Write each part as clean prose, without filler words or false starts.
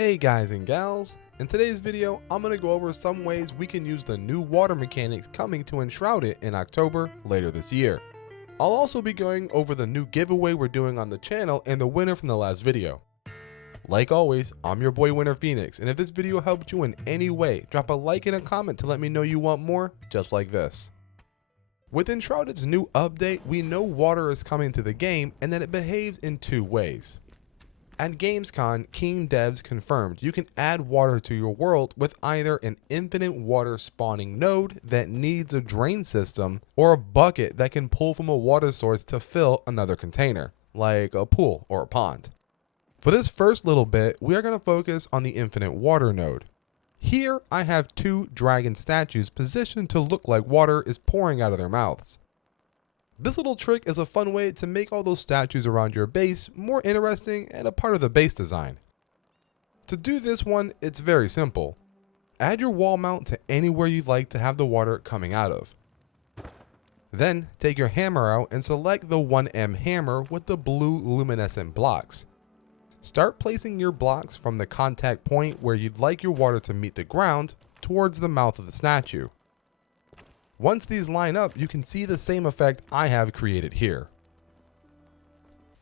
Hey guys and gals, in today's video I'm going to go over some ways we can use the new water mechanics coming to Enshrouded in October later this year. I'll also be going over the new giveaway we're doing on the channel and the winner from the last video. Like always, I'm your boy Winter Phoenix, and if this video helped you in any way, drop a like and a comment to let me know you want more just like this. With Enshrouded's new update, we know water is coming to the game and that it behaves in two ways. At Gamescom, Keen Devs confirmed you can add water to your world with either an infinite water spawning node that needs a drain system or a bucket that can pull from a water source to fill another container, like a pool or a pond. For this first little bit, we are going to focus on the infinite water node. Here I have two dragon statues positioned to look like water is pouring out of their mouths. This little trick is a fun way to make all those statues around your base more interesting and a part of the base design. To do this one, it's very simple. Add your wall mount to anywhere you'd like to have the water coming out of. Then take your hammer out and select the 1M hammer with the blue luminescent blocks. Start placing your blocks from the contact point where you'd like your water to meet the ground towards the mouth of the statue. Once these line up, you can see the same effect I have created here.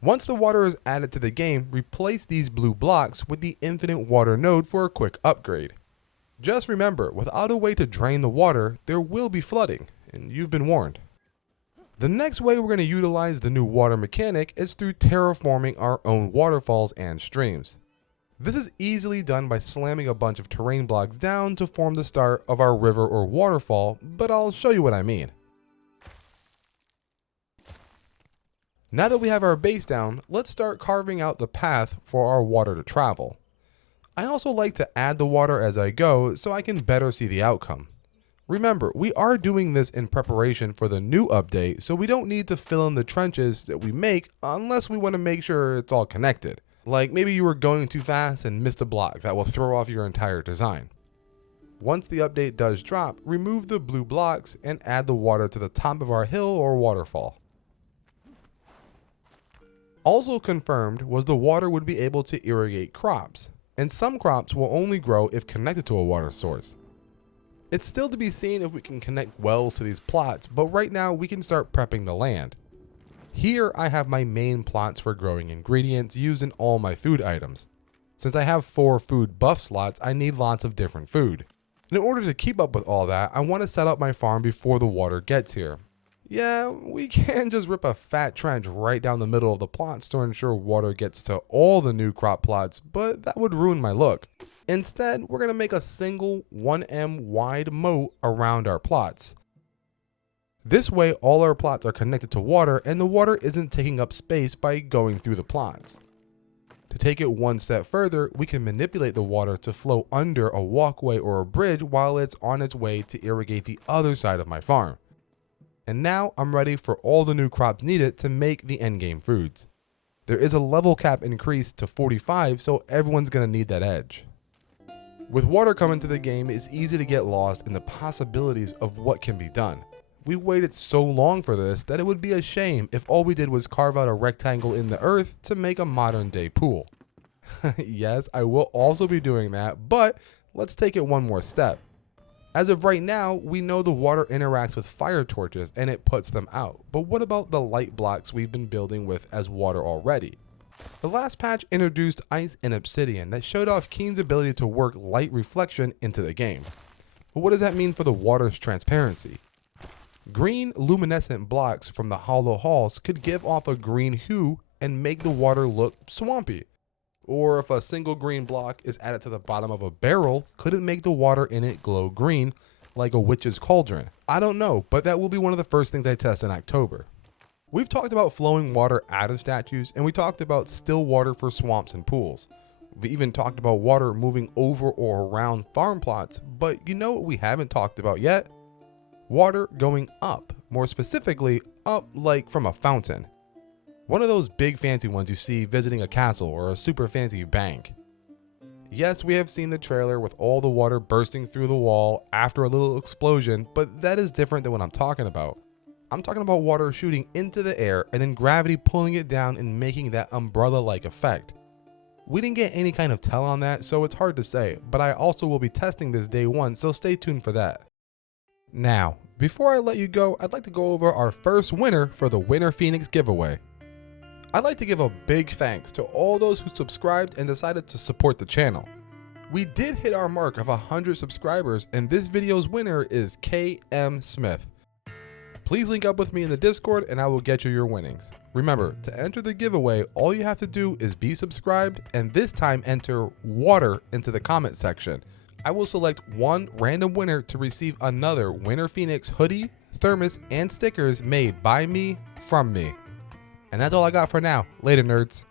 Once the water is added to the game, replace these blue blocks with the infinite water node for a quick upgrade. Just remember, without a way to drain the water, there will be flooding, and you've been warned. The next way we're going to utilize the new water mechanic is through terraforming our own waterfalls and streams. This is easily done by slamming a bunch of terrain blocks down to form the start of our river or waterfall, but I'll show you what I mean. Now that we have our base down, let's start carving out the path for our water to travel. I also like to add the water as I go so I can better see the outcome. Remember, we are doing this in preparation for the new update, so we don't need to fill in the trenches that we make unless we want to make sure it's all connected. Like maybe you were going too fast and missed a block that will throw off your entire design. Once the update does drop, remove the blue blocks and add the water to the top of our hill or waterfall. Also confirmed was the water would be able to irrigate crops, and some crops will only grow if connected to a water source. It's still to be seen if we can connect wells to these plots, but right now we can start prepping the land. Here I have my main plots for growing ingredients used in all my food items. Since I have 4 food buff slots, I need lots of different food. In order to keep up with all that, I want to set up my farm before the water gets here. Yeah, we can just rip a fat trench right down the middle of the plots to ensure water gets to all the new crop plots, but that would ruin my look. Instead, we're going to make a single 1M wide moat around our plots. This way, all our plots are connected to water and the water isn't taking up space by going through the plots. To take it one step further, we can manipulate the water to flow under a walkway or a bridge while it's on its way to irrigate the other side of my farm. And now I'm ready for all the new crops needed to make the endgame foods. There is a level cap increase to 45, so everyone's going to need that edge. With water coming to the game, it's easy to get lost in the possibilities of what can be done. We waited so long for this that it would be a shame if all we did was carve out a rectangle in the earth to make a modern day pool. Yes, I will also be doing that, but let's take it one more step. As of right now, we know the water interacts with fire torches and it puts them out, but what about the light blocks we've been building with as water already? The last patch introduced ice and obsidian that showed off Keen's ability to work light reflection into the game. But what does that mean for the water's transparency? Green luminescent blocks from the hollow halls could give off a green hue and make the water look swampy. Or if a single green block is added to the bottom of a barrel, could it make the water in it glow green like a witch's cauldron? I don't know, but that will be one of the first things I test in October. We've talked about flowing water out of statues, and we talked about still water for swamps and pools. We even talked about water moving over or around farm plots, but you know what we haven't talked about yet? Water going up, more specifically up like from a fountain. One of those big fancy ones you see visiting a castle or a super fancy bank. Yes, we have seen the trailer with all the water bursting through the wall after a little explosion, but that is different than what I'm talking about. I'm talking about water shooting into the air and then gravity pulling it down and making that umbrella-like effect. We didn't get any kind of tell on that, so it's hard to say, but I also will be testing this day one, so stay tuned for that. Now, before I let you go, I'd like to go over our first winner for the Winter Phoenix giveaway. I'd like to give a big thanks to all those who subscribed and decided to support the channel. We did hit our mark of 100 subscribers, and this video's winner is KM Smith. Please link up with me in the Discord and I will get you your winnings. Remember, to enter the giveaway, all you have to do is be subscribed and this time enter water into the comment section. I will select one random winner to receive another Winter Phoenix hoodie, thermos, and stickers made by me, from me. And that's all I got for now. Later, nerds.